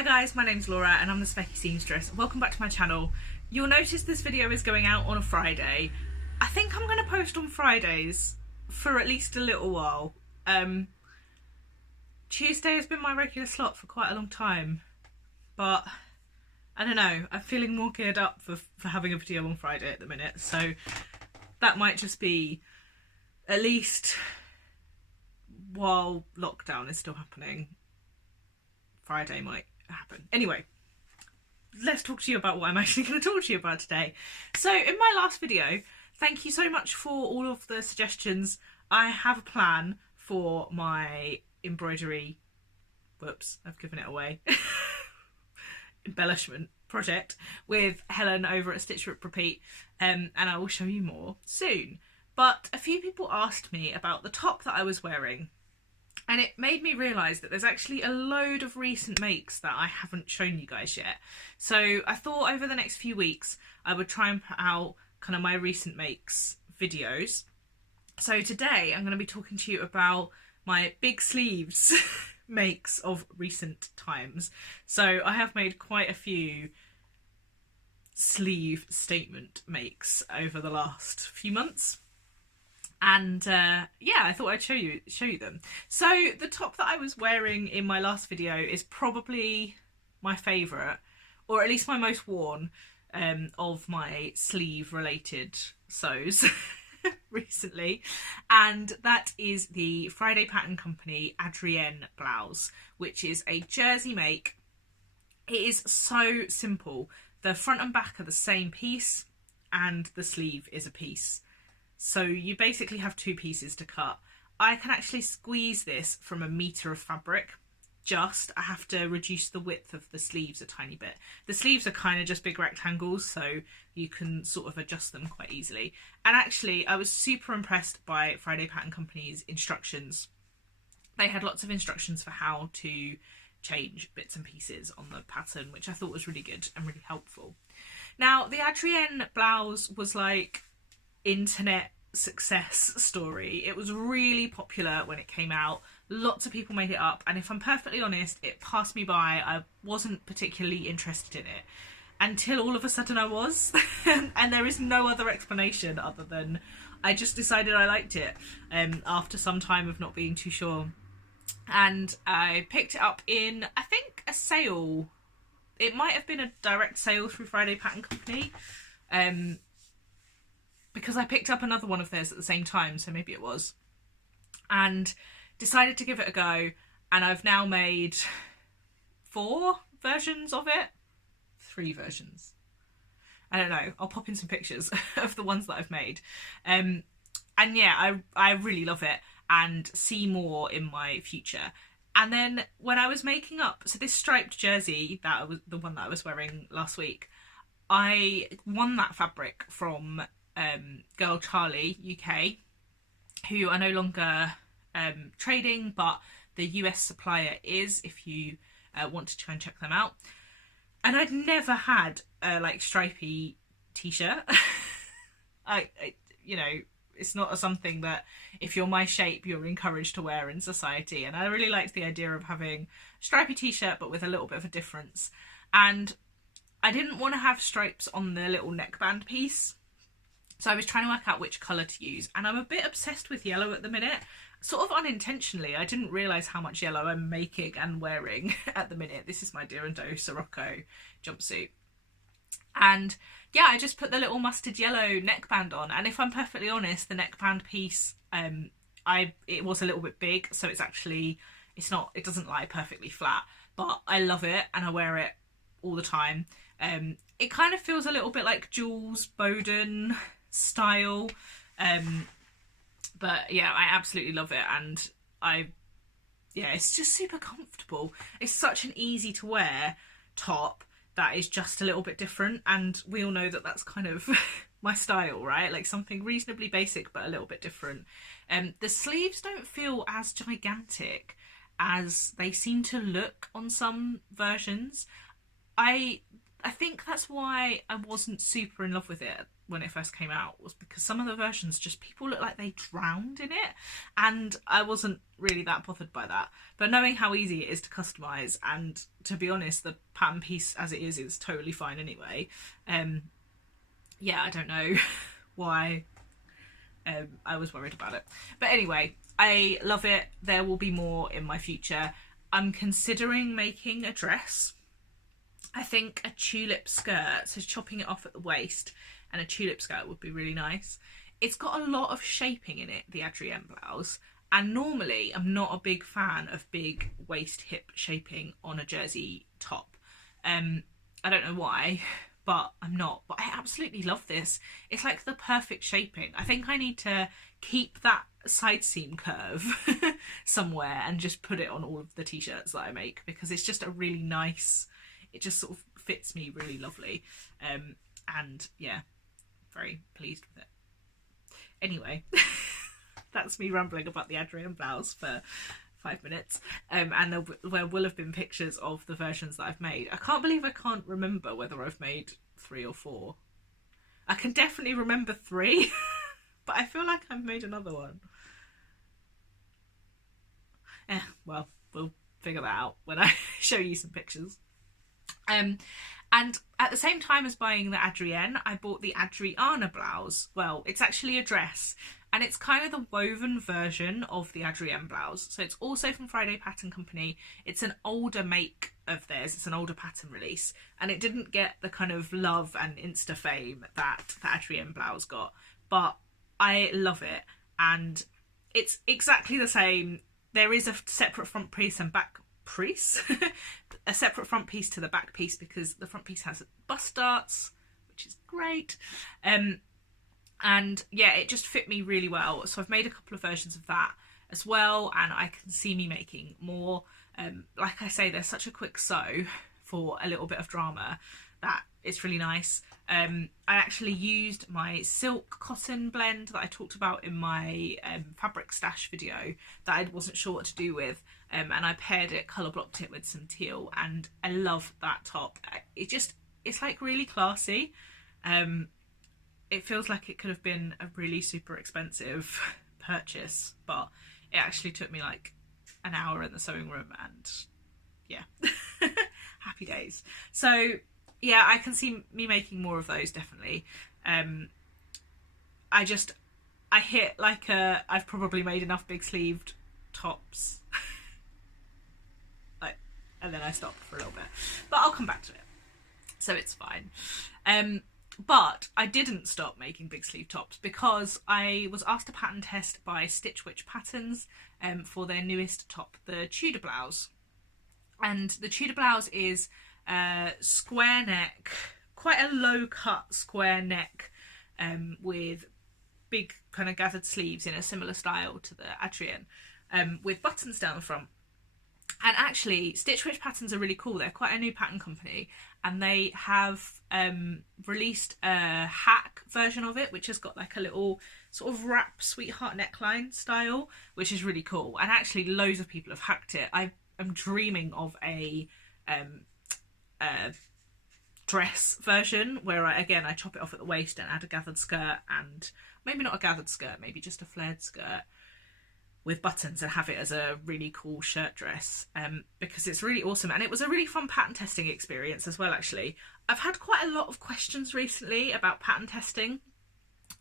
Hi guys, my name's Laura and I'm the Specky Seamstress. Welcome back to my channel. You'll notice this video is going out on a Friday. I think I'm going to post on Fridays for at least a little while. Tuesday has been my regular slot for quite a long time, but I don't know, I'm feeling more geared up for having a video on Friday at the minute, so that might just be at least while lockdown is still happening. Friday might happen. Anyway, let's talk to you about what I'm actually going to talk to you about today. So in my last video, thank you so much for all of the suggestions. I have a plan for my embroidery, whoops, I've given it away, embellishment project with Helen over at Stitch Rip Repeat, and I will show you more soon. But a few people asked me about the top that I was wearing, and it made me realise that there's actually a load of recent makes that I haven't shown you guys yet. So I thought over the next few weeks I would try and put out kind of my recent makes videos. So today I'm going to be talking to you about my big sleeves makes of recent times. So I have made quite a few sleeve statement makes over the last few months. And yeah, I thought I'd show you them. So the top that I was wearing in my last video is probably my favourite, or at least my most worn, of my sleeve related sews recently, and that is the Friday Pattern Company Adrienne Blouse, which is a jersey make. It is so simple. The front and back are the same piece and the sleeve is a piece. So you basically have two pieces to cut. I can actually squeeze this from 1 metre of fabric. I have to reduce the width of the sleeves a tiny bit. The sleeves are kind of just big rectangles, so you can sort of adjust them quite easily. And actually, I was super impressed by Friday Pattern Company's instructions. They had lots of instructions for how to change bits and pieces on the pattern, which I thought was really good and really helpful. Now, the Adrienne blouse was like internet success story. It was really popular when it came out. Lots of people made it up, and if I'm perfectly honest, it passed me by. I wasn't particularly interested in it until all of a sudden I was. And there is no other explanation other than I just decided I liked it after some time of not being too sure. And I picked it up in, I think, a sale. It might have been a direct sale through Friday Pattern Company, because I picked up another one of theirs at the same time, so maybe it was, and decided to give it a go. And I've now made 4 versions of it, 3 versions. I don't know, I'll pop in some pictures of the ones that I've made. And yeah, I really love it and see more in my future. And then when I was making up, so this striped jersey, that was the one that I was wearing last week, I won that fabric from Girl Charlie UK, who are no longer trading, but the US supplier is, if you want to try and check them out. And I'd never had a like stripy t-shirt. I you know, it's not something that if you're my shape you're encouraged to wear in society, and I really liked the idea of having a stripy t-shirt but with a little bit of a difference. And I didn't want to have stripes on the little neckband piece, so I was trying to work out which colour to use, and I'm a bit obsessed with yellow at the minute. Sort of unintentionally, I didn't realise how much yellow I'm making and wearing at the minute. This is my Dear and Do Sirocco jumpsuit. And yeah, I just put the little mustard yellow neckband on, and if I'm perfectly honest, the neckband piece, it was a little bit big, so it doesn't lie perfectly flat, but I love it and I wear it all the time. It kind of feels a little bit like Jules Bowden style, but yeah, I absolutely love it, and it's just super comfortable. It's such an easy to wear top that is just a little bit different, and we all know that that's kind of my style, right? Like something reasonably basic but a little bit different. The sleeves don't feel as gigantic as they seem to look on some versions. I think that's why I wasn't super in love with it when it first came out was because some of the versions just people look like they drowned in it, and I wasn't really that bothered by that. But knowing how easy it is to customise, and to be honest, the pattern piece as it is totally fine anyway. Yeah, I don't know why I was worried about it. But anyway, I love it. There will be more in my future. I'm considering making a dress. I think a tulip skirt, so chopping it off at the waist, and a tulip skirt would be really nice. It's got a lot of shaping in it, the Adrienne blouse, and normally I'm not a big fan of big waist hip shaping on a jersey top. I don't know why, but I'm not. But I absolutely love this. It's like the perfect shaping. I think I need to keep that side seam curve somewhere and just put it on all of the t-shirts that I make, because it's just a really nice, it just sort of fits me really lovely. And yeah, very pleased with it. Anyway, that's me rambling about the Adrienne blouse for 5 minutes. And there will have been pictures of the versions that I've made. I can't believe I can't remember whether I've made 3 or 4. I can definitely remember 3, but I feel like I've made another one. Well, we'll figure that out when I show you some pictures. And at the same time as buying the Adrienne, I bought the Adriana blouse. Well, it's actually a dress, and it's kind of the woven version of the Adrienne blouse. So it's also from Friday Pattern Company. It's an older make of theirs. It's an older pattern release, and it didn't get the kind of love and Insta fame that the Adrienne blouse got. But I love it, and it's exactly the same. There is a separate front piece and back piece. A separate front piece to the back piece, because the front piece has bust darts, which is great. And yeah, it just fit me really well. So I've made a couple of versions of that as well, and I can see me making more. Like I say, there's such a quick sew for a little bit of drama that it's really nice. I actually used my silk cotton blend that I talked about in my fabric stash video that I wasn't sure what to do with, and I paired it, colour blocked it with some teal, and I love that top. It's like really classy. It feels like it could have been a really super expensive purchase, but it actually took me like an hour in the sewing room, and yeah, happy days. So yeah, I can see me making more of those, definitely. I hit like I've probably made enough big sleeved tops. And then I stopped for a little bit, but I'll come back to it, so it's fine. But I didn't stop making big sleeve tops because I was asked to pattern test by Stitch Witch Patterns for their newest top, the Tudor Blouse. And the Tudor Blouse is square neck, quite a low cut square neck, with big kind of gathered sleeves in a similar style to the Adrienne, with buttons down the front. And actually, Stitch Witch Patterns are really cool. They're quite a new pattern company, and they have released a hack version of it, which has got like a little sort of wrap sweetheart neckline style, which is really cool. And actually, loads of people have hacked it. I am dreaming of a dress version where I chop it off at the waist and add a gathered skirt, and maybe not a gathered skirt, maybe just a flared skirt with buttons, and have it as a really cool shirt dress, because it's really awesome. And it was a really fun pattern testing experience as well, actually. I've had quite a lot of questions recently about pattern testing,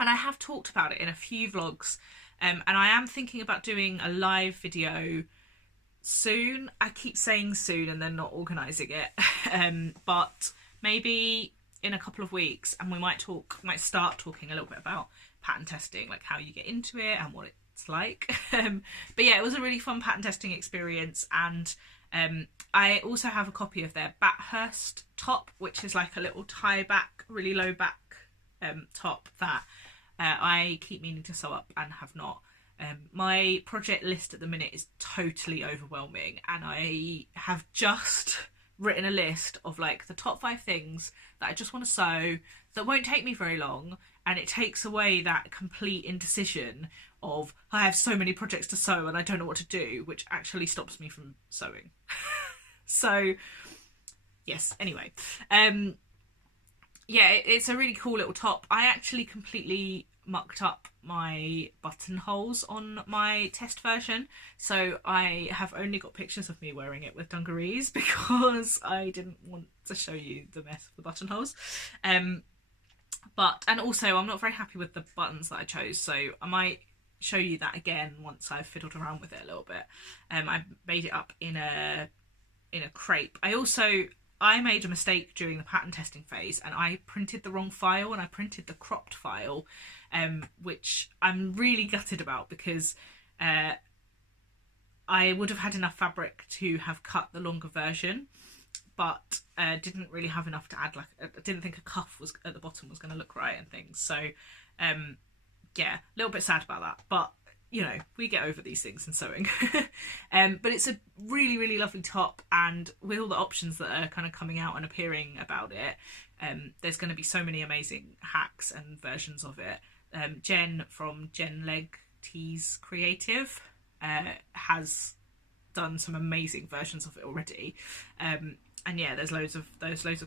and I have talked about it in a few vlogs, and I am thinking about doing a live video soon. I keep saying soon and then not organising it, but maybe in a couple of weeks, and we might start talking a little bit about pattern testing, like how you get into it and what it's like. But yeah, it was a really fun pattern testing experience, and I also have a copy of their Bathurst top, which is like a little tie back, really low back top that I keep meaning to sew up and have not. My project list at the minute is totally overwhelming, and I have just written a list of like the top 5 things that I just want to sew that won't take me very long, and it takes away that complete indecision of I have so many projects to sew and I don't know what to do, which actually stops me from sewing. So yes, anyway, yeah, it's a really cool little top. I actually completely mucked up my buttonholes on my test version, so I have only got pictures of me wearing it with dungarees because I didn't want to show you the mess of the buttonholes. And also I'm not very happy with the buttons that I chose, so I might show you that again once I've fiddled around with it a little bit. I made it up in a crepe. I made a mistake during the pattern testing phase, and I printed the wrong file, and I printed the cropped file, which I'm really gutted about, because I would have had enough fabric to have cut the longer version, but didn't really have enough to add. Like, I didn't think a cuff was at the bottom was going to look right and things. So yeah, a little bit sad about that, but you know, we get over these things in sewing. But it's a really, really lovely top, and with all the options that are kind of coming out and appearing about it, there's going to be so many amazing hacks and versions of it. Jen from Jen Leg Tees Creative has done some amazing versions of it already. And yeah, there's loads of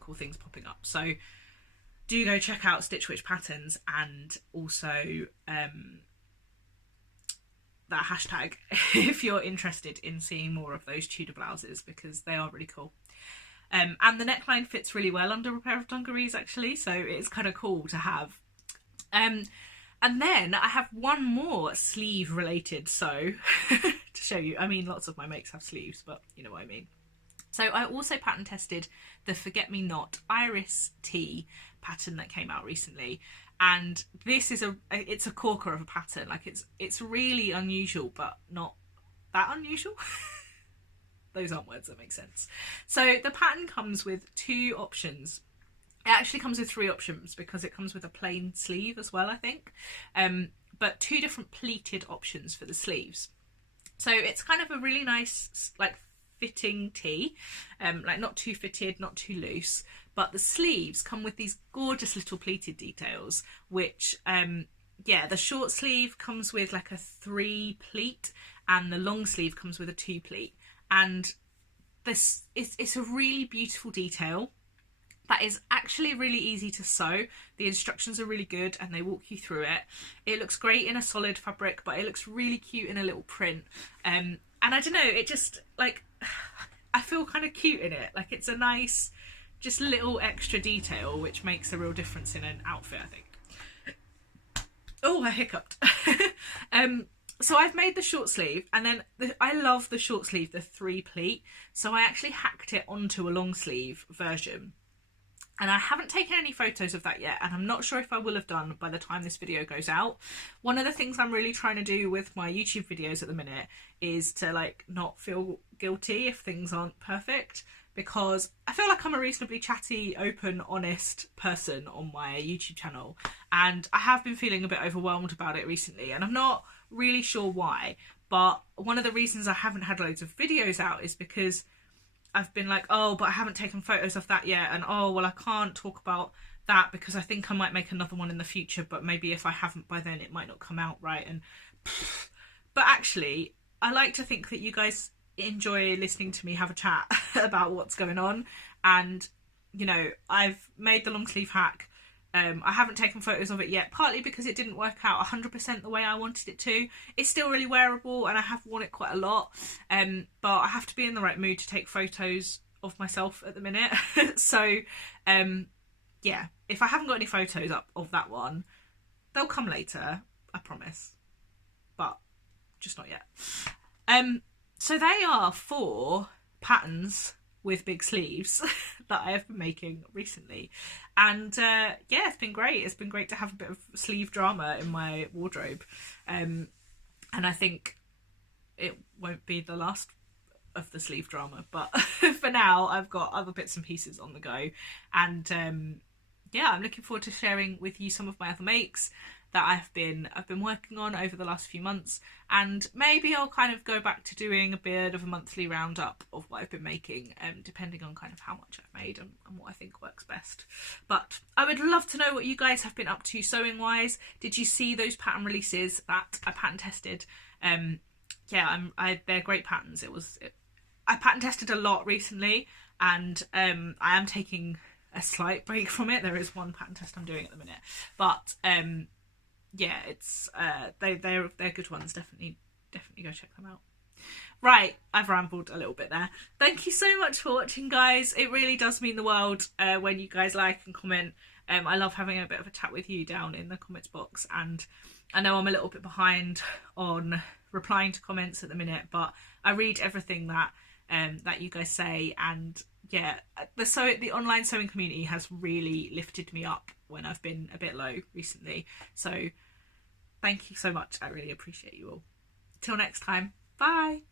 cool things popping up. So do go check out Stitch Witch Patterns, and also that hashtag if you're interested in seeing more of those Tudor blouses, because they are really cool. And the neckline fits really well under a pair of dungarees actually, so it's kind of cool to have. And then I have one more sleeve related sew to show you. I mean, lots of my makes have sleeves, but you know what I mean. So I also pattern tested the Forget Me Not Iris Tee pattern that came out recently, and this is it's a corker of a pattern. Like, it's really unusual, but not that unusual. Those aren't words that make sense. So the pattern comes with two options. It actually comes with three options, because it comes with a plain sleeve as well, I think. But two different pleated options for the sleeves. So it's kind of a really nice, like, fitting tee, like not too fitted, not too loose, but the sleeves come with these gorgeous little pleated details, which yeah, the short sleeve comes with like a 3 pleat, and the long sleeve comes with a 2 pleat, and this it's a really beautiful detail that is actually really easy to sew. The instructions are really good and they walk you through it. It looks great in a solid fabric, but it looks really cute in a little print. And I don't know, it just, like, I feel kind of cute in it. Like, it's a nice, just little extra detail, which makes a real difference in an outfit, I think. Oh, I hiccuped. So I've made the short sleeve, and then I love the short sleeve, the 3 pleat. So I actually hacked it onto a long sleeve version. And I haven't taken any photos of that yet, and I'm not sure if I will have done by the time this video goes out. One of the things I'm really trying to do with my YouTube videos at the minute is to, like, not feel guilty if things aren't perfect, because I feel like I'm a reasonably chatty, open, honest person on my YouTube channel, and I have been feeling a bit overwhelmed about it recently, and I'm not really sure why. But one of the reasons I haven't had loads of videos out is because I've been like, oh, but I haven't taken photos of that yet, and oh, well, I can't talk about that because I think I might make another one in the future, but maybe if I haven't by then it might not come out right. And but actually, I like to think that you guys enjoy listening to me have a chat about what's going on, and you know, I've made the long sleeve hack. I haven't taken photos of it yet, partly because it didn't work out 100% the way I wanted it to. It's still really wearable, and I have worn it quite a lot, but I have to be in the right mood to take photos of myself at the minute. So yeah, if I haven't got any photos up of that one, they'll come later, I promise, but just not yet. So they are 4 patterns with big sleeves that I have been making recently, and yeah, it's been great. It's been great to have a bit of sleeve drama in my wardrobe, and I think it won't be the last of the sleeve drama, but for now I've got other bits and pieces on the go, and yeah, I'm looking forward to sharing with you some of my other makes that I've been working on over the last few months, and maybe I'll kind of go back to doing a bit of a monthly roundup of what I've been making, depending on kind of how much I've made and what I think works best. But I would love to know what you guys have been up to sewing wise. Did you see those pattern releases that I pattern tested? Yeah, they're great patterns. I pattern tested a lot recently, and I am taking a slight break from it. There is one pattern test I'm doing at the minute, but yeah, it's they're good ones. Definitely go check them out. Right, I've rambled a little bit there. Thank you so much for watching, guys. It really does mean the world when you guys like and comment. I love having a bit of a chat with you down in the comments box, and I know I'm a little bit behind on replying to comments at the minute, but I read everything that that you guys say, and yeah, the online sewing community has really lifted me up when I've been a bit low recently. So thank you so much. I really appreciate you all. Till next time, bye.